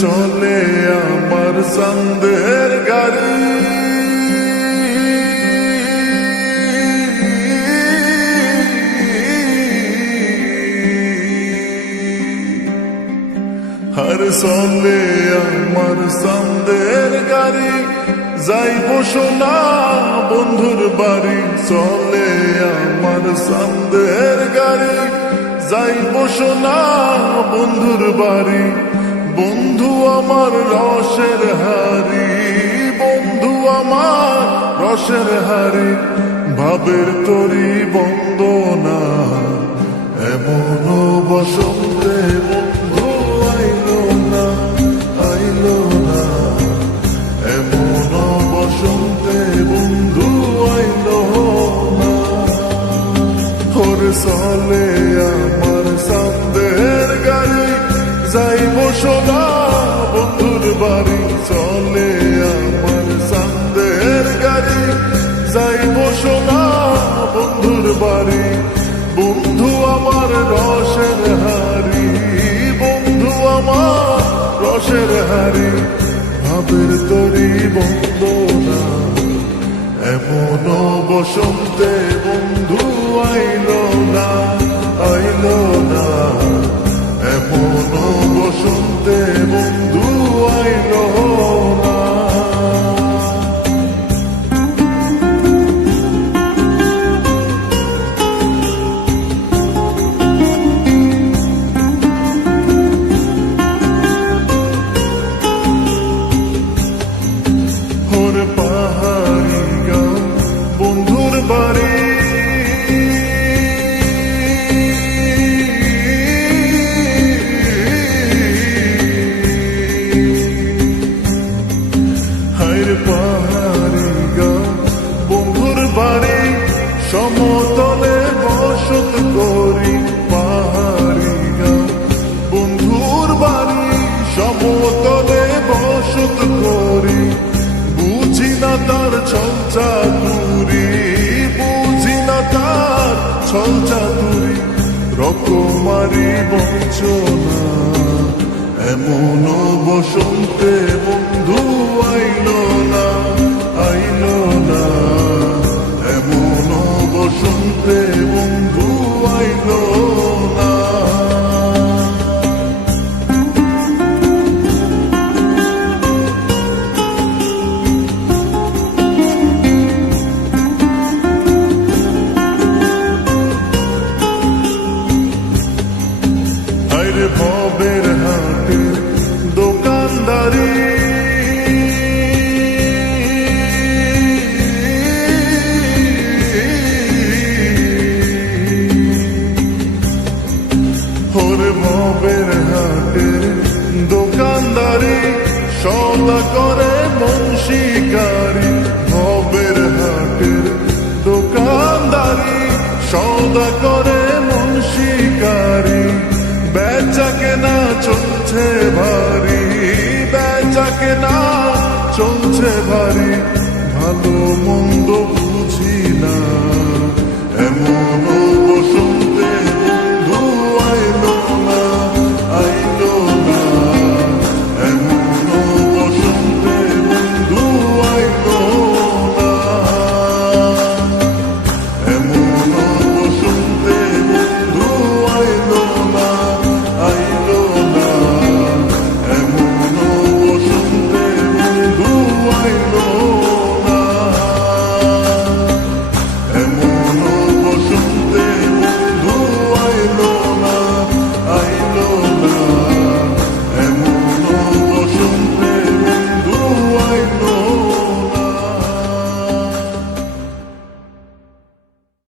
চলে আমার সন্দের গাড়ি, আর চলে আমার সন্দের গাড়ি, যাইব সোনা বন্ধুর বাড়ি। চলে আমার সন্দের গাড়ি, যাইব সোনা বন্ধুর বাড়ি। বন্ধু আমার রসের হারি, বন্ধু আমার রসের হারি, ভাবের তরি বন্দনা এমন বসন্তে বন্ধু আইলো না, আইলো না, এমন বসন্তে বন্ধু আইলো না। ওরে চলে আমার সন্দের গাড়ি, যাইব সোনা বন্ধুর বাড়ি। চলে আমার সন্দের গাড়ি, যাইব সোনা বন্ধুর বাড়ি। বন্ধু আমার রসের হারি, বন্ধু আমার রসের হারি, ভাবের তরি বন্দনা এমন বসন্তে বন্ধু আইলো না, আইলো না, এমন বসন্তে বন্ধু আইলো না। ওরে পাহাড়ি গাঁও বন্ধুর বাড়ি, পাহাড়ি গাঁও বন্ধুর বাড়ি, সমতলে বসত করি। পাহাড়ি গাঁও বন্ধুর বাড়ি, সমতলে বসত করি। বুঝি না তার ছল চাতুরি, বুঝি না তার ছল চাতুরি, রকমারি বঞ্চনা এমন বসন্তে বন্ধু আইলো না, আইলো না, এমন বসন্তে বন্ধু আইলো না। আরে ভবের হাটের দোকানদারি, ওরে ভবের হাটের দোকানদারি, সদা করে মন শিকারি। ভবের হাটের দোকানদারি, সদা করে মন শিকারি। বেচা কেনা চলছে ভারী, বেচা কেনা চলছে ভারী, ভালো মন্দ বুঝি না।